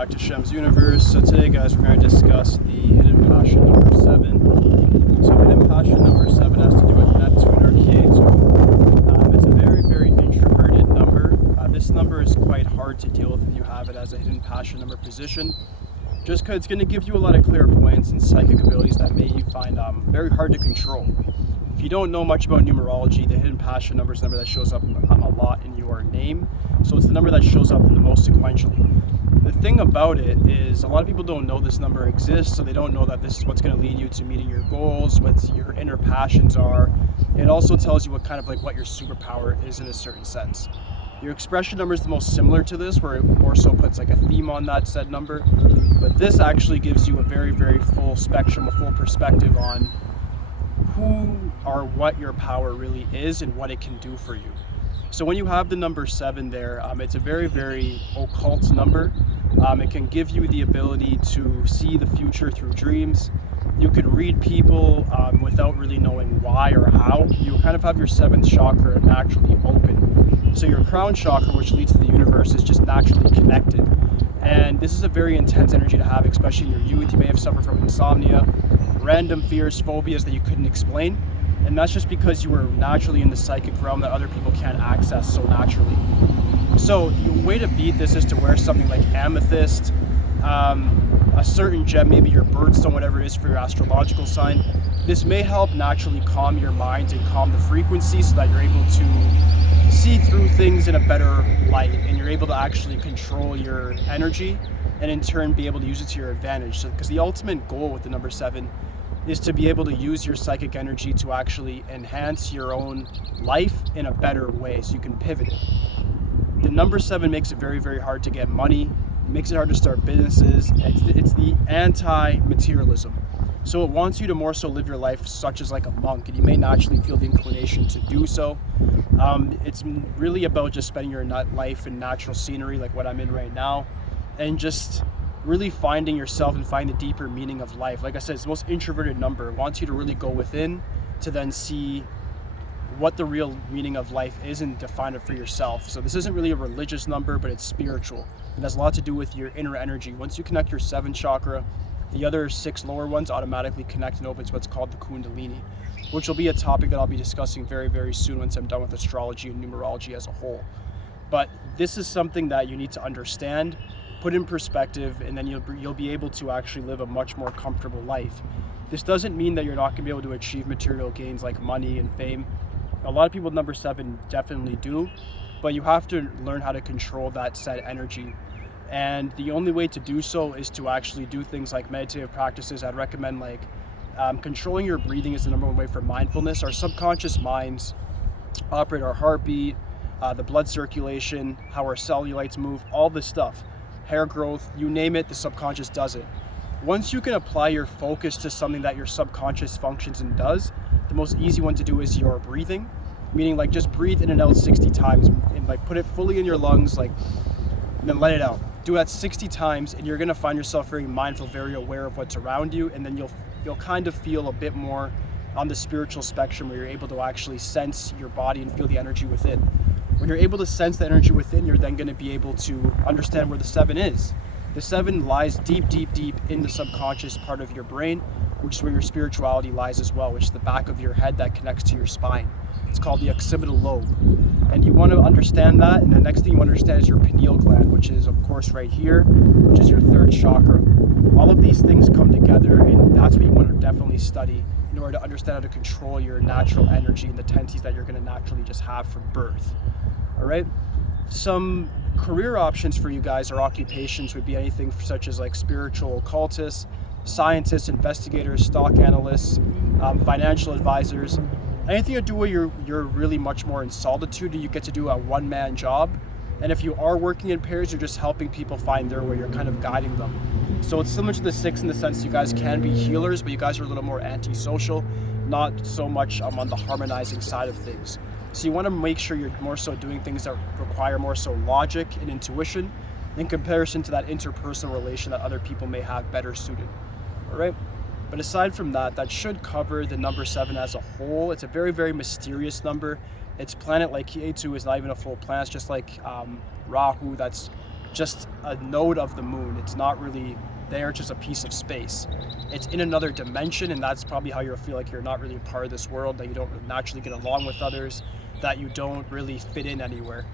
back to Shemsuniverse. So today, guys, we're going to discuss the hidden passion number 7. So hidden passion number 7 has to do with Neptune or K2. It's a very, very introverted number. This number is quite hard to deal with if you have it as a hidden passion number position, just because it's going to give you a lot of clairvoyance and psychic abilities that may you find very hard to control. If you don't know much about numerology, the hidden passion number is the number that shows up a lot in your name. So it's the number that shows up the most sequentially. The thing about it is a lot of people don't know this number exists, so they don't know that this is what's going to lead you to meeting your goals, what your inner passions are. It also tells you what your superpower is in a certain sense. Your expression number is the most similar to this, where it more so puts like a theme on that said number. But this actually gives you a very, very full spectrum, a full perspective on who or what your power really is and what it can do for you. So when you have the number 7 there, it's a very, very occult number. It can give you the ability to see the future through dreams. You can read people without really knowing why or how. You kind of have your 7th chakra naturally open. So your crown chakra, which leads to the universe, is just naturally connected. And this is a very intense energy to have, especially in your youth. You may have suffered from insomnia, random fears, phobias that you couldn't explain. And that's just because you were naturally in the psychic realm that other people can't access so naturally. So the way to beat this is to wear something like amethyst, a certain gem, maybe your birthstone, whatever it is for your astrological sign. This may help naturally calm your mind and calm the frequency so that you're able to see through things in a better light, and you're able to actually control your energy and in turn be able to use it to your advantage. So, because the ultimate goal with the number 7 is to be able to use your psychic energy to actually enhance your own life in a better way, so you can pivot it. The number 7 makes it very, very hard to get money. It makes it hard to start businesses. It's the anti-materialism. So it wants you to more so live your life such as like a monk, and you may naturally feel the inclination to do so. It's really about just spending your life in natural scenery like what I'm in right now, and just really finding yourself and finding the deeper meaning of life. Like I said, it's the most introverted number. It wants you to really go within to then see what the real meaning of life is and define it for yourself. So this isn't really a religious number, but it's spiritual. It has a lot to do with your inner energy. Once you connect your 7th chakra, the other 6 lower ones automatically connect and open to what's called the Kundalini, which will be a topic that I'll be discussing very, very soon once I'm done with astrology and numerology as a whole. But this is something that you need to understand, put in perspective, and then you'll be able to actually live a much more comfortable life. This doesn't mean that you're not going to be able to achieve material gains like money and fame. A lot of people with number 7 definitely do, but you have to learn how to control that said energy. And the only way to do so is to actually do things like meditative practices. I'd recommend controlling your breathing is the number 1 way for mindfulness. Our subconscious minds operate our heartbeat, the blood circulation, how our cellulites move, all this stuff. Hair growth, you name it, the subconscious does it. Once you can apply your focus to something that your subconscious functions and does, the most easy one to do is your breathing, meaning just breathe in and out 60 times and put it fully in your lungs, and then let it out. Do that 60 times and you're gonna find yourself very mindful, very aware of what's around you, and then you'll kind of feel a bit more on the spiritual spectrum where you're able to actually sense your body and feel the energy within. When you're able to sense the energy within, you're then going to be able to understand where the 7 is. The 7 lies deep, deep, deep in the subconscious part of your brain, which is where your spirituality lies as well, which is the back of your head that connects to your spine. It's called the occipital lobe. And you want to understand that, and the next thing you want to understand is your pineal gland, which is, of course, right here, which is your 3rd chakra. All of these things come together, and that's what you want to definitely study in order to understand how to control your natural energy and the tendencies that you're going to naturally just have from birth. All right, some career options for you guys or occupations would be anything such as spiritual occultists, scientists, investigators, stock analysts, financial advisors, anything to do where you're really much more in solitude and you get to do a one-man job. And if you are working in pairs, you're just helping people find their way, you're kind of guiding them. So it's similar to the 6 in the sense you guys can be healers, but you guys are a little more antisocial, not so much on the harmonizing side of things. So you want to make sure you're more so doing things that require more so logic and intuition in comparison to that interpersonal relation that other people may have better suited. All right. But aside from that, that should cover the number 7 as a whole. It's a very, very mysterious number. Its planet like K2 is not even a full planet. It's just like Rahu that's just a node of the moon. It's not really there, just a piece of space. It's in another dimension, and that's probably how you'll feel like you're not really a part of this world, that you don't naturally get along with others, that you don't really fit in anywhere.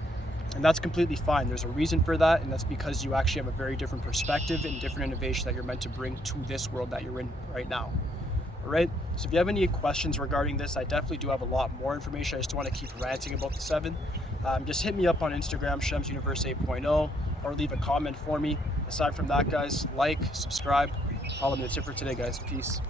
And that's completely fine. There's a reason for that, and that's because you actually have a very different perspective and different innovation that you're meant to bring to this world that you're in right now. All right, so if you have any questions regarding this, I definitely do have a lot more information. I just don't want to keep ranting about the 7. Just hit me up on Instagram, Shemsuniverse 8.0, or leave a comment for me. Aside from that, guys, like, subscribe, all of it. That's it for today, guys. Peace.